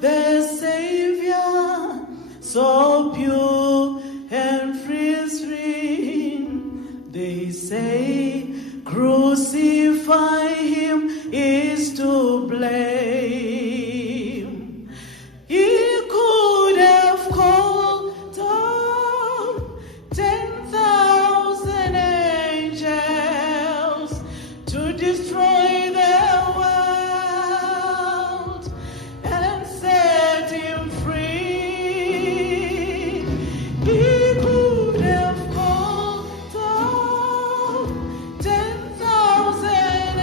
the Savior, so pure and free. They say crucify him is to blame. He could have called down 10,000 angels to destroy the world and set him free. He could have called down 10,000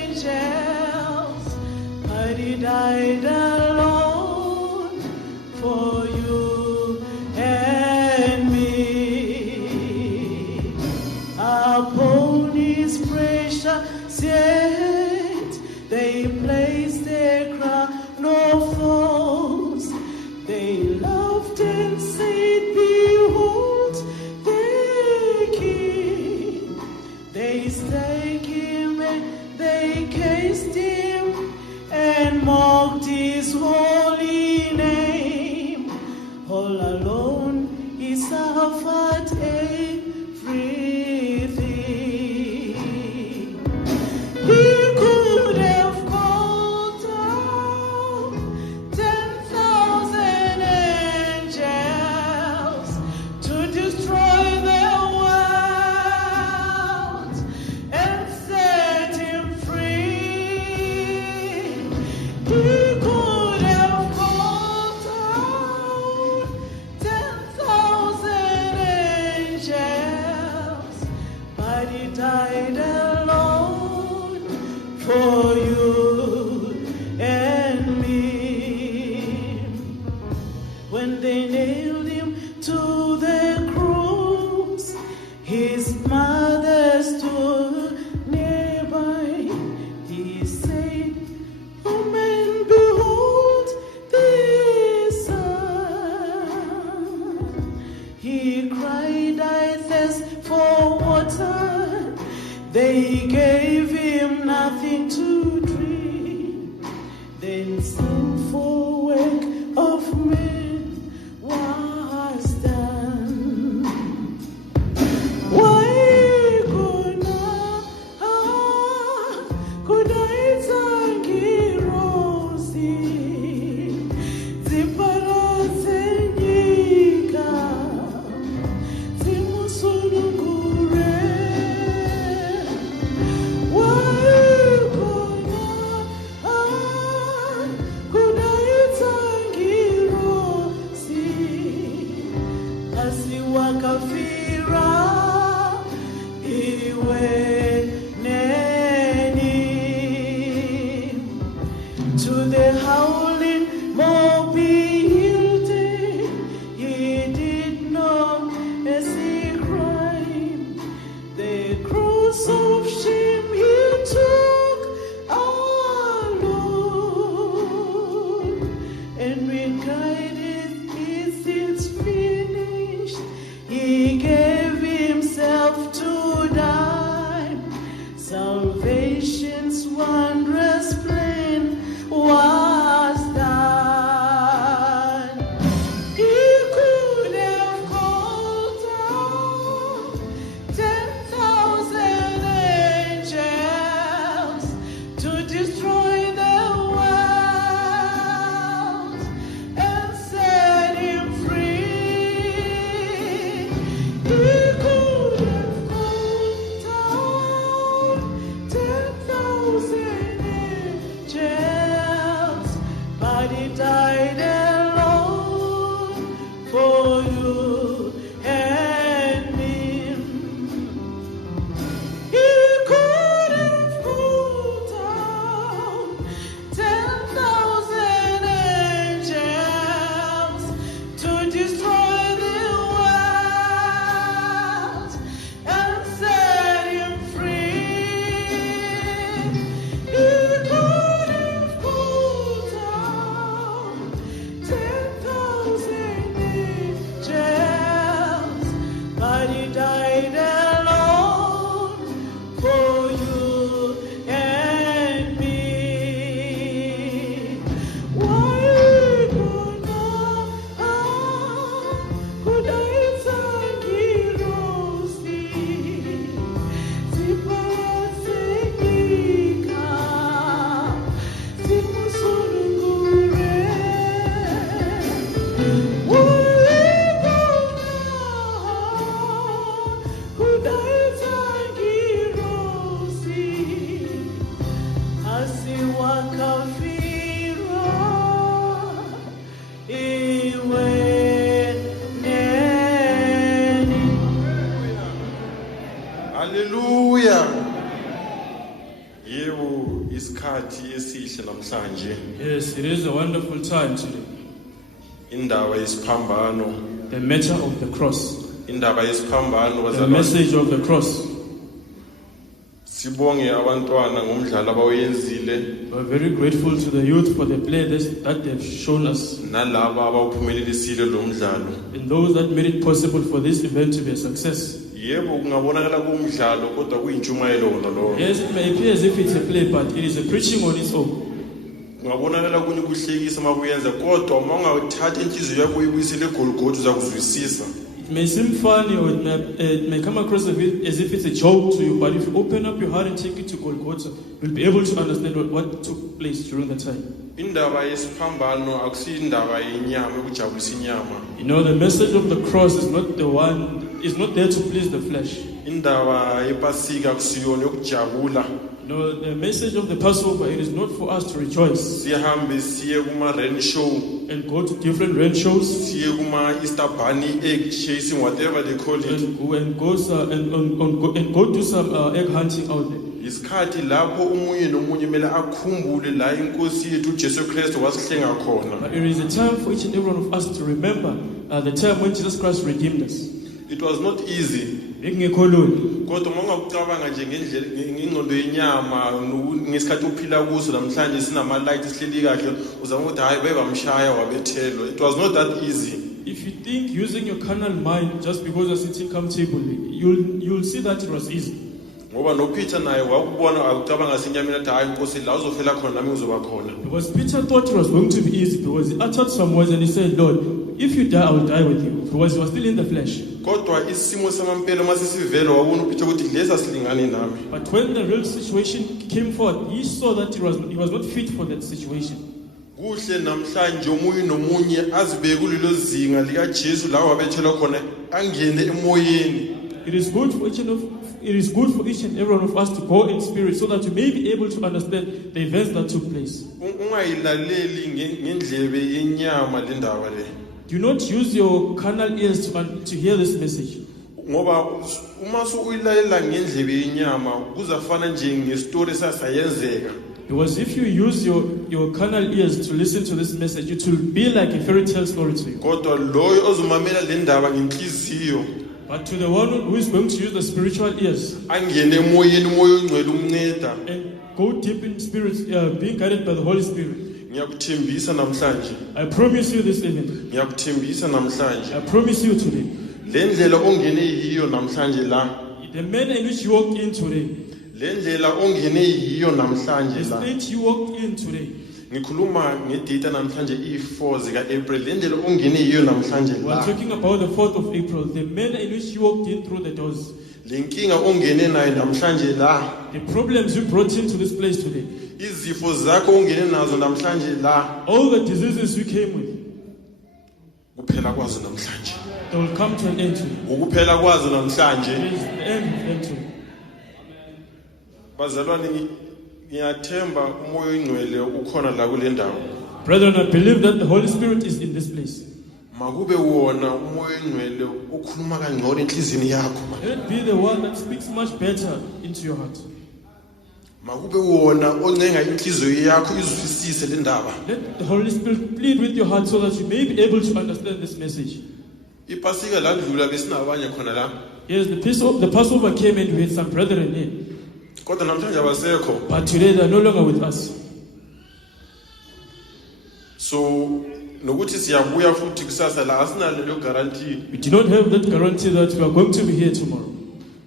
angels, but he died alone for you and me. Upon his precious yet they placed their crown of thorns. They loved and said, behold their king. They stake him and they cased him and mocked his holy name. All alone he suffered everything. He could have called down 10,000 angels to destroy the world and set him free. He could have called down 10,000 angels, but he died alone for you and me. When they nailed him to the cross, his mother stood nearby. He said, woman, behold this son. He cried, I thirst for water. They gave him nothing to drink. Then sinful work of men was done. Why could I tangirosi ziparazenyika zimusulungure. Why could I tangirosi asiwakafira iwe neni to the howling mobility. He did not see crime. The cross of shame he took alone, and when guided is finished, he gave himself to die. Salvation's wondrous plan was done. He could have called down 10,000 angels to destroy the world and set him free. He could have called down 10,000 angels, but he died alone for you and me. He could have called down 10,000 angels to destroy the world and set him free. He could have called down isikhathi esihle namhlanje. Yes, it is a wonderful time today. Indaba yesiphambano, The matter of the cross, indaba yesiphambano the bazalwane. message of the cross. Sibonge abantwana ngomdlalo abawuyenzile We're very grateful to the youth for the play that they've shown us, nalabo abawuphumelelisile lo mdlalo. and those that made it possible for this event to be a success. Yebo kungabonakala kumdlalo kodwa kuyintshumayelo wona lo. Yes, it may appear as if it's a play, but it is a preaching on its own. Kungabonakala kunye kuhlekisa makuyenza kodwa uma ungawuthatha inhliziyo yakho uyibuyisele eGolgotha uzakuzwisisa. It may seem funny, or it may come across as if it's a joke to you, but if you open up your heart and take it to Golgotha, you'll be able to understand what took place during the time. Indaba yesiphambano akusiyindaba yenyama ukujabulisa inyama. You know, the message of the cross is not there to please the flesh. Indaba yePasika akusiyona yokujabula. You know, the message of the Passover, it is not for us to rejoice Sihambe siye kuma rain show, and go to different rain shows siye kuma Easter bunny egg chasing whatever they call it. and go do some egg hunting out there. Isikhathi lapho umunye nomunye mele akhumbule la inkosi yethu Jesu Kristu wasihlenga khona. But it is a time for each and every one of us to remember the time when Jesus Christ redeemed us. It was not easy. Bekungekho lula. Kodwa uma ungakucabanga nje ngendlela ngingqondo yenyama ngesikhathi uphila kuso namhlanje sinama light sihleli kahle uzama ukuthi hayi bebamshaya wabethelwa. It was not that easy. If you think using your carnal mind just because you're sitting comfortably, you'll see that it was easy. Ngoba no Peter naye wakubona akucabanga sinyameni athi hayi inkosi la uzofela khona nami ngizoba khona. Because Peter thought it was going to be easy because he uttered some words and he said, Lord, if you die, I will die with you. Because he was still in the flesh. Kodwa isimo samampela masisivela wabona uPeter ukuthi lesa silingane nami. But when the real situation came forth, he saw that he was not fit for that situation. Kuhle namhlanje omunye nomunye azibeke kulelo zinga lika Jesu la wabethelwa khona angene emoyeni. It is good for each and every one of us to go in spirit so that we may be able to understand the events that took place. Ungayilaleli ngendlebe yenyama le ndaba le. Do not use your carnal ears to hear this message. Ngoba uma uyilalela ngendlebe yenyama kuzafana nje ngestory sasayenzeka. Because if you use your carnal ears to listen to this message, it will be like a fairy tale story to you. Kodwa loyo ozumamela le ndaba ngenhliziyo But to the one who is going to use the spiritual ears angene emoyeni umoya ongcwele umnceda. and go deep in spirit, being guided by the Holy Spirit, Ngiyakuthembisa namhlanje. I promise you this evening, Ngiyakuthembisa namhlanje. I promise you today, Le ndlela ongene yiyo namhlanje la. the manner in which you walked in today, Le ndlela ongene yiyo namhlanje the la. state you walked in today, Ngikhuluma ngedate namhlanje i4 zika April. Le ndlela ongene yiyo namhlanje we're la. talking about the 4th of April, the manner in which you walked in through the doors, Le nkinga ongene nayo namhlanje la. the problems you brought into this place today, Izifo zakho ongene nazo namhlanje la. all the diseases you came with, Kuphela kwazo namhlanje. they will come to an end today. Ukuphela kwazo It namhlanje. is the end of them today. Bazalwane ngiyathemba umoya oyingcwele ukhona la kule ndawo. Brethren, I believe that the Holy Spirit is in this place. Makube wona umoya oyingcwele ukhuluma kangcono enhlizini yakho. Let it be the one that speaks much better into your heart. Makube wona oncenga inhliziyo yakho izwisise le ndaba. Let the Holy Spirit plead with your heart so that you may be able to understand this message. iPasika ladlula besinabanye khona la. Yes, the Passover came and we had some brethren here. Kodwa namhlanje abasekho. But today they are no longer with us. So nokuthi siyabuya futhi kusasa la asinalo le guarantee. We do not have that guarantee that we are going to be here tomorrow.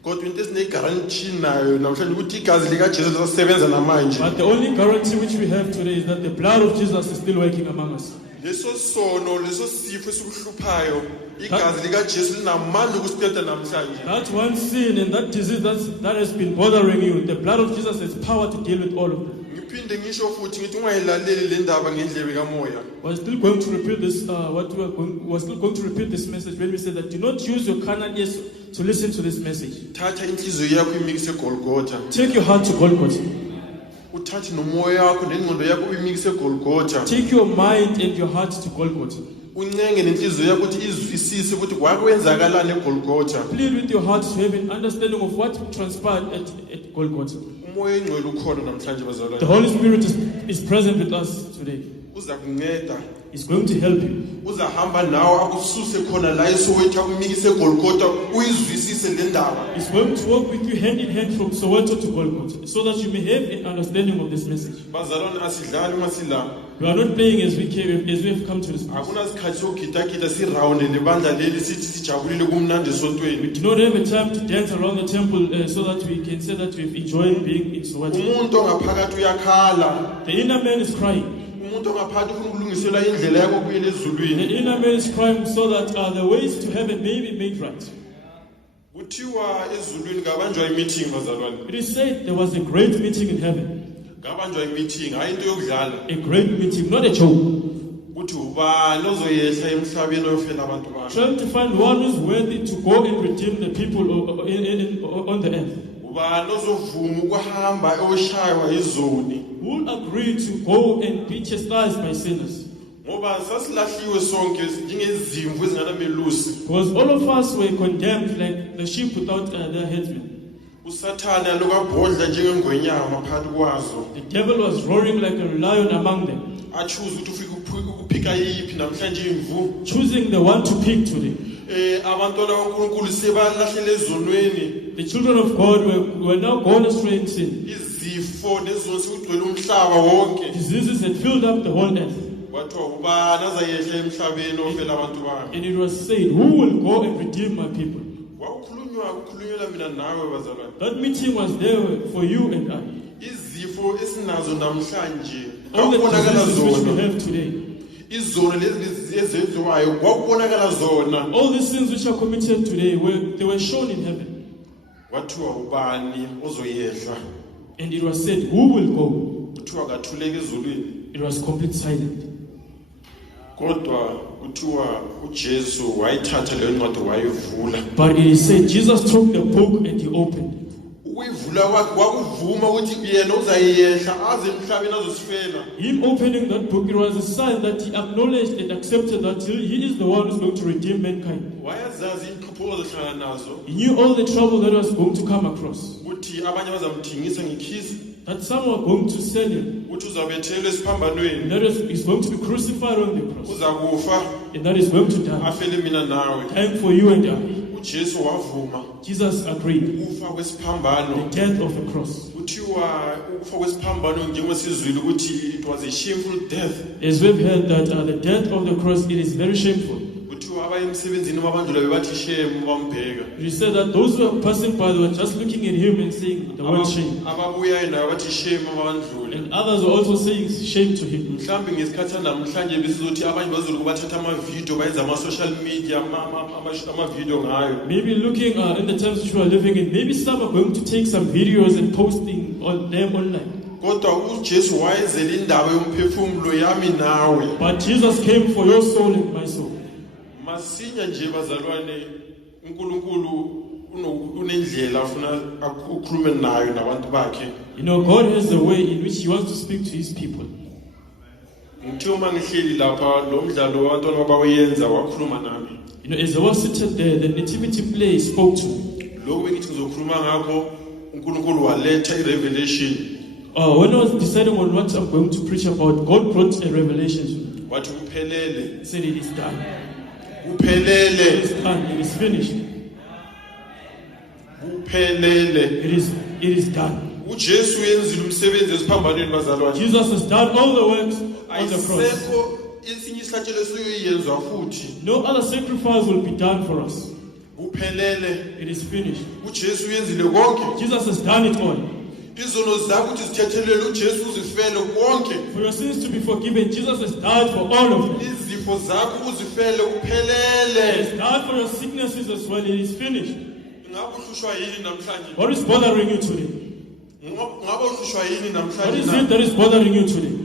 Kodwa into esine guarantee nayo namhlanje ukuthi igazi lika Jesu lisasebenza namanje. But the only guarantee which we have today is that the blood of Jesus is still working among us. Leso sono leso sifo esikuhluphayo igazi lika Jesu linamandla ukusiqeda namhlanje. That one sin and that disease that has been bothering you, the blood of Jesus has power to deal with all of them. Ngiphinde ngisho futhi ngithi ungayilaleli le ndaba ngendlebe kamoya. We're still going to repeat this. We're still going to repeat this message when we say that do not use your carnal ears to listen to this message. Thatha inhliziyo yakho imikise eGolgotha. Take your heart to Golgotha. Uthathe nomoya wakho nengqondo yakho uyimikise eGolgotha. Take your mind and your heart to Golgotha. Uncenge nenhliziyo yakho ukuthi izwisise ukuthi kwakwenzakalani eGolgotha. Plead with your heart to have an understanding of what transpired at Golgotha. umoya engcwele ukhona namhlanje bazalwane. The Holy Spirit is present with us today. Uza kunceda, He's going to help you. uzahamba nawe akususe khona la eSoweto akumikise eGolgotha uyizwisise le ndaba. He's going to walk with you hand in hand from Soweto to Golgotha, so that you may have an understanding of this message. Bazalwane asidlali masila. We are not playing as we have come to this place. Akuna sikhathi sokugida sirawunde lebandla leli sithi sijabulile kumnandi esontweni. We do not have a time to dance around the temple so that we can say that we've enjoyed being in Soweto. Umuntu ongaphakathi uyakhala. The inner man is crying. Umuntu ongaphakathi ufuna ukulungisela indlela yakho kuyela ezulwini. The inner man is crying so that the ways to heaven may be made right. Kuthiwa ezulwini kabanjwa imeeting bazalwane. It is said there was a great meeting in heaven. Kabanjwa imeeting hayi into yokudlala. A great meeting, not a joke. Kuthi ubani ozoyehla emhlabeni oyofela abantu bakhe. Trying to find one who's worthy to go and redeem the people on the earth. Ubani ozovuma ukuhamba oshaywa izoni. Who will agree to go and be chastised by sinners? Ngoba sasilahliwe sonke njengezimvu ezinganamelusi. Because all of us were condemned like the sheep without their headsman. Usathane lokabhodla njengengwenyama phakathi kwazo. The devil was roaring like a lion among them, Achoose ukuthi ufike ukuphika yiphi namhlanje imvu. choosing the one to pick today. Abantwana kaNkulunkulu sebalahlele ezonweni. The children of God were now gone astray in sin. Izifo nezonsi kugcwele umhlaba wonke. Diseases had filled up the whole earth. Kwathiwa ubani azayehla emhlabeni ofela abantu bakhe. And it was said, who will go and redeem my people? Kukhulunywa mina nawe bazalwane. That meeting was there for you and I. Izifo esinazo namhlanje All the kwakubonakala diseases which we zona. have today. Izono lezi ezenziwayo kwakubonakala zona. All these sins which are committed today, they were shown in heaven. Kwathiwa ubani ozoyehla. And it was said, who will go? Kuthiwa kathuleke ezulwini. It was complete silent. Kodwa kuthiwa uJesu wayithatha leyo ncwadi wayivula. But it is said, Jesus took the book and he opened. Ukuyivula kwakhe wakuvuma ukuthi yena uzayehla aze emhlabeni azosifela. Him opening that book, it was a sign that he acknowledged and accepted that he is the one who's going to redeem mankind. Wayazazi inhlupho ozohlala nazo. He knew all the trouble that was going to come across. Ukuthi abanye bazamthingisa ngekhisi. That some were going to sell him. Ukuthi uzabethelwa esiphambanweni. And that is going to be crucified on the cross. Uzakufa And that is going to die. afele mina nawe. Time for you and I. uJesu wavuma Jesus agreed. ukufa kwesiphambano. The death of the cross. Kuthiwa ukufa kwesiphambano njengesizwile ukuthi it was a shameful death. As we've heard that the death of the cross, it is very shameful. Kuthiwa abayemsebenzini babandlula bebathi shame bambheka. You said that those who were passing by, they were just looking at him and saying the word shame. Ababuya naye bathi shame abandlula. And others were also saying shame to him. Mhlambe ngesikhathi namhlanje besizothi abanye bazulu bathatha ama-video bayenza ama-social media ama-video ngayo. Maybe looking in the times which we are living in, maybe some are going to take some videos and posting on them online. Kodwa uJesu wayezela indaba yomphefumulo yami nawe. But Jesus came for your soul and my soul. Masinya nje bazalwane uNkulunkulu unendlela afuna ukukhuluma nayo nabantu bakhe. You know, God has a way in which he wants to speak to his people. Ngithe uma ngihleli lapha lo mdlalo abantwana bawenza wakhuluma nami. You know, as I was seated there, the nativity play spoke to me. Lokho bengithi ngizokhuluma ngakho uNkulunkulu waletha irevelation. When I was deciding on what I'm going to preach about, God brought a revelation to me. Wathi kuphelele. He said, it is done. Kuphelele. It is done. It is finished. Kuphelele. It is done. uJesu yenzile umsebenzi esiphambanweni bazalwane. Jesus has done all the works on the cross. Ayisekho esinye isihlatshelo soyenzwa futhi. No other sacrifice will be done for us. Kuphelele. It is finished. uJesu yenzile konke. Jesus has done it all. Izono zakho ukuthi zithethelele uJesu uzifele konke. For your sins to be forgiven, Jesus has died for all of them. Izifo zakho uzifele He kuphelele. has died for your sicknesses as well. It is finished. Ngabe uhlushwa yini namhlanje? What is bothering you today? Ngabe uhlushwa yini What namhlanje is na? it that is bothering you today?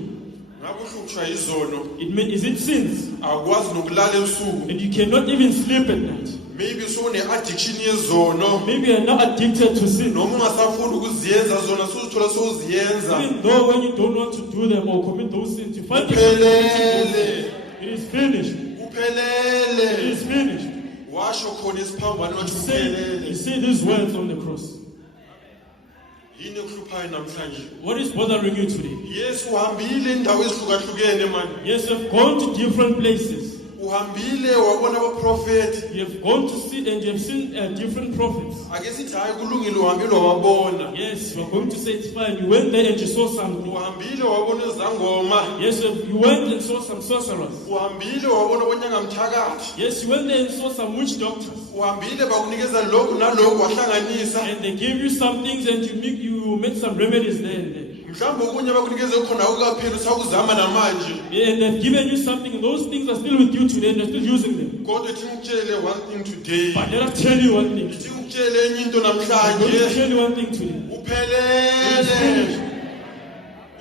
Ngabe uhlushwa izono. Is it sins? Akwazi nokulala ebusuku. And you cannot even sleep at night. Maybe usone addiction yezono. Maybe you are not addicted to sin. Noma ungasafuni ukuziyenza zona suzithola soziyenza. Even though when you don't want to do them or commit those sins, you find yourself committing those sins. It is finished. It Kuphelele. is finished. Washo khona isiphambano wathi He kuphelele. said these words on the cross. yini ekuhluphayo namhlanje? What is bothering you today? Yes, uhambile indawo ezihlukahlukene man. Yes, you have gone to different places. Uhambile wabona abaprofeti. You have gone to see and you have seen different prophets. Ake sithi hayi kulungile uhambile wabona. Yes, you are going to say it's fine. You went there and you saw something. Uhambile wabona izangoma. Yes, you went and saw some sorcerers. Uhambile wabona abonyanga mthakathi. Yes, you went there and saw some witch doctors. Uhambile bakunikeza lokhu nalokhu wahlanganisa. And they gave you some things and you made some remedies there and there. Mhlawumbe okunye bakunikeze khona ukukaphela usakuzama namanje. And they've given you something and those things are still with you today and you're still using them. Kodwa ethi ngikutshele one thing today. But let us tell you one thing. Ethi ngikutshele enye into I'm going to namhlanje. tell you one thing today. Uphelele.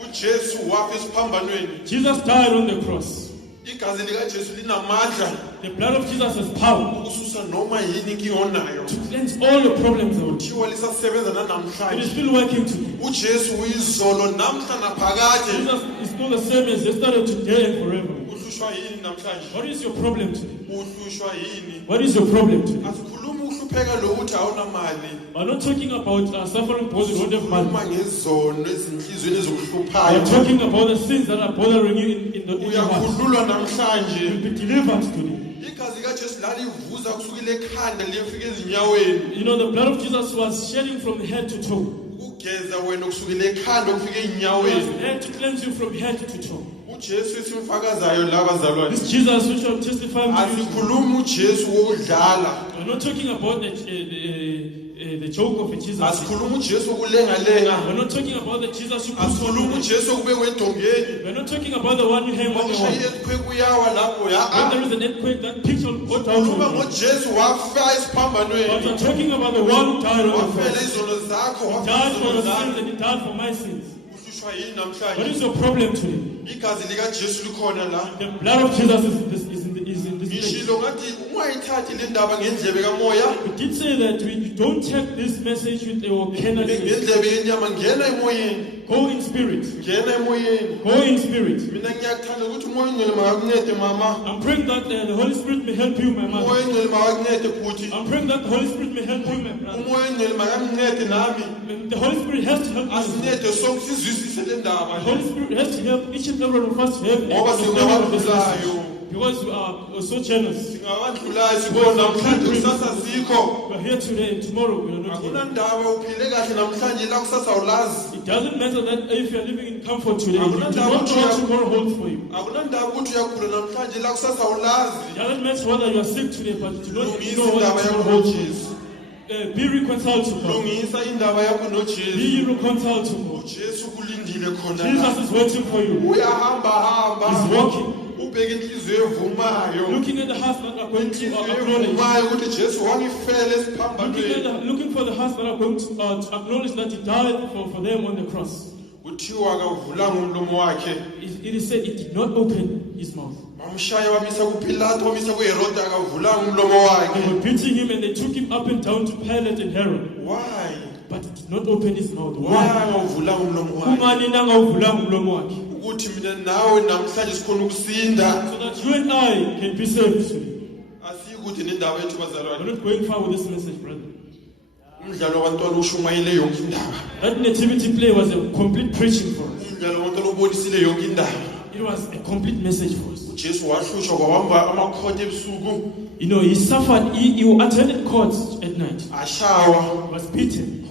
uJesu wafa esiphambanweni. Jesus died on the cross. Igazi likaJesu linamandla The blood of Jesus has power ukususa noma yini inkinga onayo. to cleanse all the problems out. Kuthiwa lisasebenza It is nanamhlanje. still working today. uJesu uyizolo namhla naphakade. Jesus is still the same as yesterday, today, and forever. Uhlushwa yini namhlanje? What is your problem today? Uhlushwa yini? What is your problem today? Asikhulumi uhlupheka lokuthi awunamali. We're not talking about suffering because you don't have money. Uma ngezono ezinhlizweni We're ezokuhluphayo. talking about the sins that are bothering you in your heart. Uyakhululwa namhlanje. You'll be delivered today. Igazi likaJesu lalivuza kusukela ekhanda liyefika ezinyaweni. You know, the blood of Jesus was shedding from head to toe. Ukugeza wena kusukela ekhanda ukufika It ezinyaweni. was meant to cleanse you from head to toe. uJesu esimfakazayo la bazalwane. This Jesus which I'm testifying to you. Asikhulumi uJesu wokudlala. We're not talking about the joke of a Jesus. Asikhulumi uJesu wokulengalenga. We're not talking about the Jesus who puts Asikhulumi on. uJesu okubekwe edongeni. We're not talking about the one who hang on the Ngokusha wall. earthquake uyawa lapho When ya. there is an earthquake, that picture will go down. Ukhuluma But ngoJesu wafa esiphambanweni. we're talking about the one who died on the Wafela cross. izono zakho, He wafela died for izono the sins zakho. and he died for my sins. Uhlushwa yini What namhlanje? is your problem today? Igazi likaJesu likhona la. The blood of Jesus is in this place. Ngishilo ngathi ungayithathi le ndaba ngendlebe kamoya. We did say that we don't take this message with your carnal ears. Ngendlebe yenyama ngena emoyeni. Go in spirit. Ngena emoyeni. Go in spirit. Mina ngiyakuthanda ukuthi umoya ongcwele makakuncede mama. I'm praying that the Holy Spirit may help you, my mother. Umoya ongcwele makakuncede futhi. I'm praying that the Holy Spirit may help you, my brother. Umoya ongcwele makakuncede nami. The Holy Spirit has to help us. Asincede sonke sizwisise le The ndaba. Holy Spirit has to help each and every one of us to have an Ngoba understanding of this singabadlulayo. message. Because we are so generous. Singabadlulayo sibona namhlanje kusasa sikho. We are here today and tomorrow we are not here. Akunandaba uphile kahle namhlanje la kusasa awulazi. It doesn't matter that if you are living in comfort today, you do not know Akunandaba what tomorrow holds for you. Akunandaba ukuthi uyagula namhlanje la kusasa awulazi. It doesn't matter whether you are sick today, but you do not Lungisa know what indaba tomorrow yakho holds for you. noJesu. Be reconciled to God. Lungisa indaba yakho noJesu. Be reconciled to God. uJesu kulindile khona la. Jesus is waiting for you. Uyahamba hamba. He's walking. Ubheke inhliziyo evumayo. Looking at the hearts that are going to Inhliziyo acknowledge. evumayo ukuthi Jesu wangifela esiphambanweni. Looking for the hearts that are going to acknowledge that He died for them on the cross. Kuthiwa akavulanga umlomo wakhe. It is said He did not open His mouth. Bamshaya bamisa kuPilato bamisa kuHerode akavulanga umlomo They wakhe. were beating Him and they took Him up and down to Pilate and Herod. Why? But He did not open His mouth. Why Why? akavulanga umlomo wakhe? Kungani nangawuvulanga umlomo wakhe? Ukuthi mina nawe namhlanje sikhona ukusinda. So that you and I can be saved today. Asikude nendaba yethu We're bazalwane. not going far with this message, brother. Umdlalo wabantwana ushumayele yonke indaba. That nativity play was a complete preaching for us. Umdlalo wabantwana ubonisile yonke indaba. It was a complete message for us. uJesu wahlushwa kwahamba amakhotha ebusuku. You know, He suffered, He attended courts at night. Ashawa. He was beaten.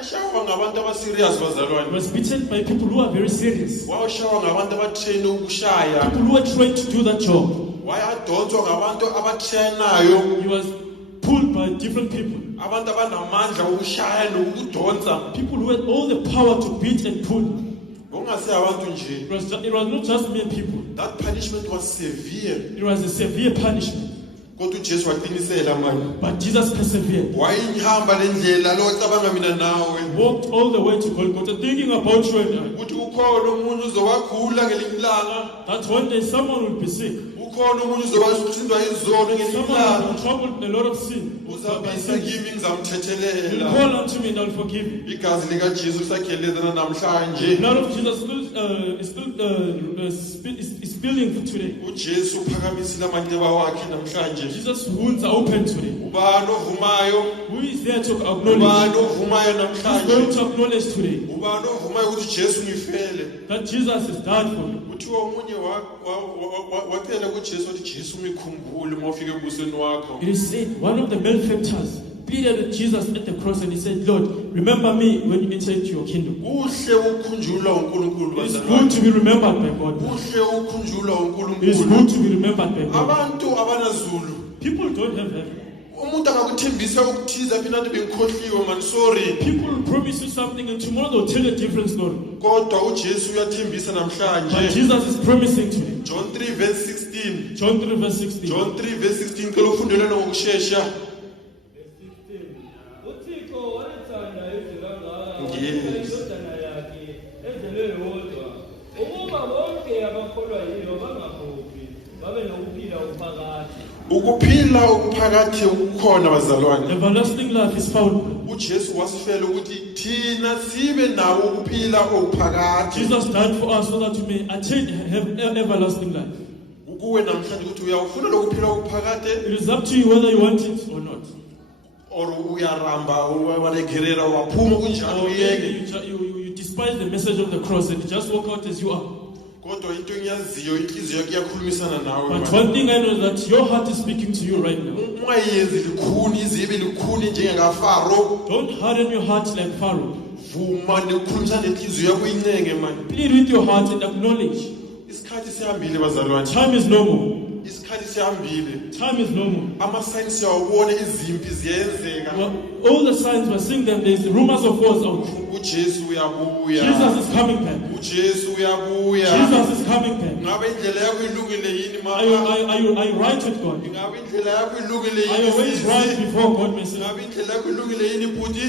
Ashawa ngabantu abaserious He bazalwane. was beaten by people who are very serious. Wawushawa ngabantu abatrain ukushaya. People who are trained to do that job. Wayadonswa ngabantu abatrainayo. He was pulled by different people. Abantu abanamandla ukushaya nokudonsa. People who had all the power to beat and pull. Ngongase abantu nje. It was not just mere people. That punishment was severe. It was a severe punishment. Kodwa uJesu waqinisela manje. But Jesus persevered. Wayihamba lendlela lo cabanga mina nawe. Walked all the way to Golgotha, thinking about you and I. Ukuthi ukhona umuntu uzowagula ngelinye ilanga. That one day someone will be sick. Ukhona ukhona umunye uzobathindwa izono Someone ngesilanga who troubled a lot of sin. uzabisa kimi You ngizamthethelela call unto me and I'll forgive you. igazi likajesu lisakhelezana The namhlanje blood of Jesus is spilling today. ujesu uphakamisile amanxeba wakhe namhlanje Jesus' wounds are open today. ubani ovumayo Who is there to acknowledge? ubani ovumayo Who is namhlanje going to acknowledge today ubani ovumayo ukuthi jesu ngifele that Jesus has died for me? kuthiwa omunye wacela kujesu wathi jesu ngikhumbule uma ufike embusweni wakho It is said one of the malefactors pleaded with Jesus at the cross and he said, Lord, remember me when you enter into your kingdom. kuhle ukukhunjulwa uNkulunkulu It is bazalwane good to be remembered by God. kuhle ukukhunjulwa It is uNkulunkulu good to be remembered by God. abantu abanazulu People don't have heaven. umuntu angakuthembisa ukuthiza phela athi bengikhohliwe man sorry People will promise you something and tomorrow they'll tell a different story. kodwa ujesu uyathembisa But namhlanje Jesus is promising today. John 3 verse 16 John 3 verse 16. John 3 verse 16 cela ufundelele ngokusheshsha uThixo walithanda izwe kangaka Yes. indodana yakhe ezelwe yodwa ukuba bonke abakholwa yiyo bangabhubhi babe nokuphila okuphakathi. ukuphila okuphakathi ukukhona bazalwane Everlasting life is found. ujesu wasifela ukuthi thina sibe nawo ukuphila okuphakathi Jesus died for us so that we may attain everlasting life. ukuwe namhlanje ukuthi uyawufuna lokuphila okuphakathi It is up to you whether you want it or not. or uyaramba waregerera waphuma kunjalo Or uyeke you despise the message of the cross and you just walk out as you are. kodwa into engiyaziyo inhliziyo yakhe iyakhulumisana nawe But man. one thing I know is that your heart is speaking to you right now. ungayenzi likhuni izibe likhuni njengekafaro Don't harden your heart like Pharaoh. vuma nekukhulumisana nenhliziyo yakho incenge man Plead with your heart and acknowledge. isikhathi sihambile bazalwane Time is no more. isikhathi sihambile Time is no more. amasayini siyawabona izimpi ziyenzeka Well, all the signs we're seeing them. There's rumors of wars out. ujesu uyabuya Jesus is coming back. ujesu uyabuya Jesus is coming back. ngabe indlela yakho ilungile yini Are you, mama are you right with God? ngabe indlela yakho ilungile Are your ways yini right sisi? before God, my sister? ngabe indlela yakho ilungile yini bhuti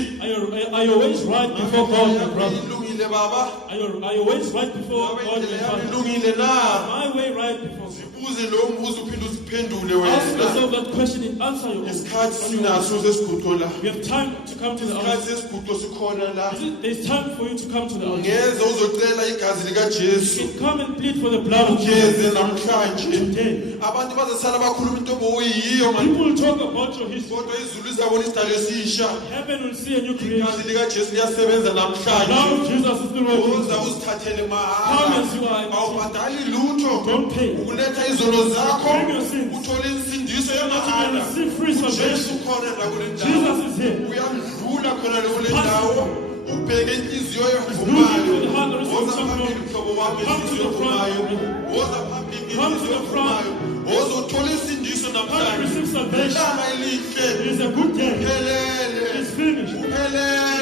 Are your ways right before God, my brother? ilungile baba Are your ways right before ngabe God, indlela my yakho father? ilungile na My way right before God. zibuze lo mbuzo uphinde uziphendule Ask wena yourself that question and answer your own. isikhathi sinaso sesiguqo la We have time to come to the isikhathi altar. sesiguqo sikhona la There's time for you to come to the altar. ungeze uzocela igazi You likajesu can come and plead for the blood of Jesus ugeze namhlanje today. abantu bazasala bakhuluma into obuyiyo man People will talk about your history. kodwa izulu lizabona isidalo esisha Heaven will see a new creation. igazi likajesu liyasebenza Now namhlanje Jesus is still working. uza uzithathele Come mahala as you are. awubhadali lutho Don't pay. ukuletha izono zakho Bring your sins. uthole insindiso So that you can yamahala receive free ujesu salvation. khona la kule Jesus ndawo is here. uyadlula khona le kule Pass ndawo ubheke inhliziyo Looking evumayo to the heart of the woza Son of phambili God. mhlobo wami Come to inhliziyo the front. evumayo woza phambili Come to inhliziyo the front. evumayo woza uthola insindiso Come and namhlanje receive salvation. ilanga elihle It is a good day. uphelele It's finished. uphelele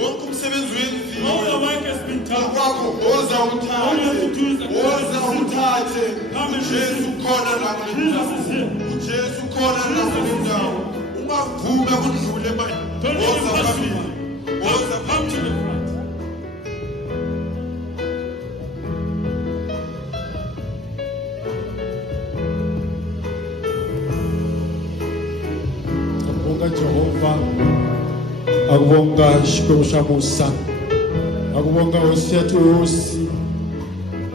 wonke umsebenzi All the wenziwe work has been done. kwakho woza All you have to do is uthathe woza acknowledge uthathe Come and ujesu receive. khona la kule Jesus ndawo is here. ujesu khona la kule ndawo ungavume kudlule manje Don't let him woza pass you phambili by. woza Come to the front. Akubonga Jehova, akubonga Xikwembu xa Musa, akubonga hosi ya tihosi,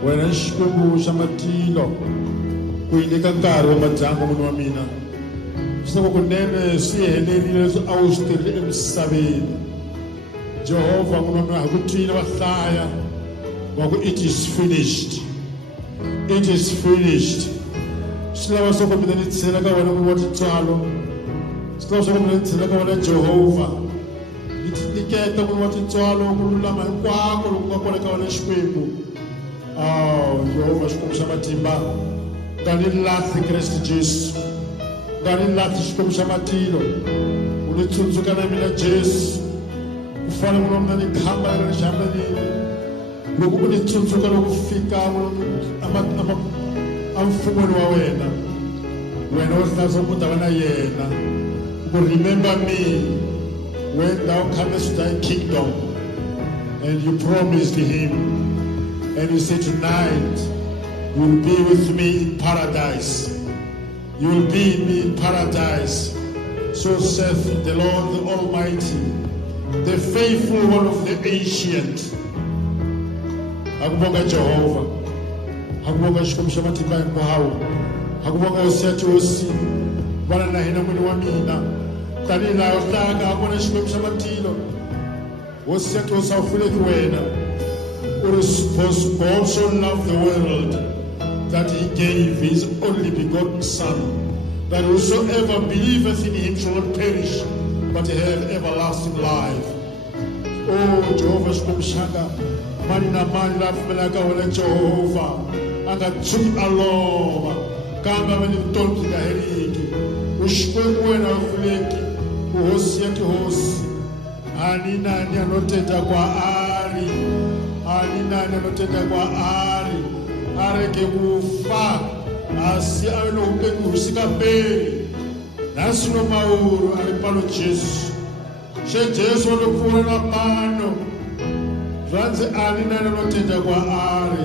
wena i Xikwembu xa matilo, ku hi nyika nkarhi wa madyambu munhu wa mina. Swi ku kunene swi helerile leswi a wu swi tirhile emisaveni. Jehova munhu wa mina ha ku twile va hlaya va ku it is finished. It is finished. Swi lava swa ku mina ni tshela ka wena munhu wa tintswalo. Swi swa ku mina ni tshela ka wena Jehova ni tinyiketa munhu wa tintswalo ku lulama hinkwako loku nga kona ka wena Xikwembu. Jehova Xikwembu xa matimba nga ni lahli Kreste Jesu, nga ni lahli Xikwembu xa matilo, u ni tsundzuka na mina Jesu ku fana munhu wa mina ni khamba leri xihambelile loko u ni tsundzuka loko fika amfumweni wa wena wena wo hlayisa ku ta va na yena. Remember me when thou comest to thy kingdom, and you promised him, and you said tonight You will be with me in paradise. You will be in me in paradise. So saith the Lord the Almighty, the faithful one of the ancient. Akubonga Jehova. Akubonga shikomsha matimba yangu. Akubonga usiachi osi. Bwana na hina mwini wa mina. Tani na otaga akubonga shikomsha matilo. Usiachi osafule kuwena. For so loved the world that he gave his only begotten Son, that whosoever believeth in him shall not perish, but have everlasting life. Oh, Jehovah Shkomshanga, mani na mani la fumelaka wale Jehovah, anga tsumi aloma, kanga wani mtolki kaheriki, ushkwe na ufuleki, uhosi yaki hosi, anina ni anoteta kwa ari, anina ni anoteta kwa ari, areke kufa, asi aweno upeku usika beri, nasi no mauru, alipalo Jesu. She Jesu wanokuwa na mano, vanze anina ni anoteta kwa ari,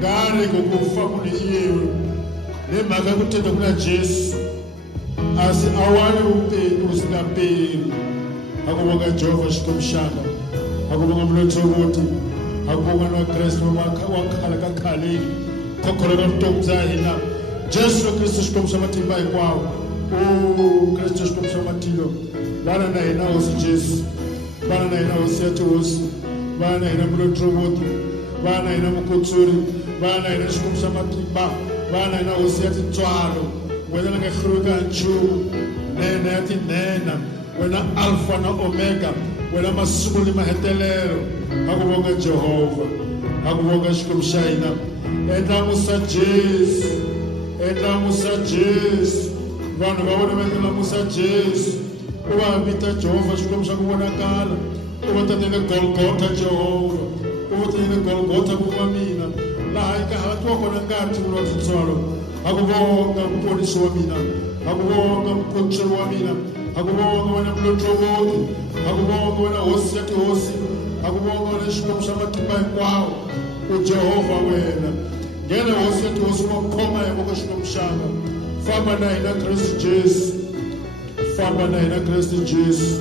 gare kukufa kuni iyewe, ne maga kuteta kuna Jesu, asi awani upeku usika beri. Hakubonga Jehova Shikomshanga, hakubonga mlotogoti, hakubonga no Kristo wakhala kakhali, kokholeka mtomzahina. Jesu Kristo Shikomsha matimba kwao. Oh Kristo Shikomsha matilo. Bana na ina osi Jesu. Bana na ina osi atosi. Bana na ina mlotogoti. Bana na ina mkotsuri. Bana na ina Shikomsha matimba. Bana na ina osi atitwalo. Wena nga khruka nchu. Nena ati nena. Wena Alpha na Omega, wena masuku ni mahetelero. Hakubonga Jehova, hakubonga Shikomshaina. Enda musa Jesu, enda musa Jesu. Vanu vawona vendela musa Jesu. Uwa habita Jehova Shikomsha kubonakala. Uwa tatene Golgotha Jehova. Uwa tatene Golgotha kuvamina. Laha ikahatu wakona ngati kulotitswalo. Hakubonga mponisi wa mina. Hakubonga mponisi wa mina. Hakubonga wena mlotogoti, hakubonga wena hosi yaki hosi, hakubonga wena Shikomsha matimba kwao, uJehova wena. Ngene hosi yaki hosi makoma ya mwaka Shikomshanga. Famba na ina Kristo Jesu, famba na ina Kristo Jesu.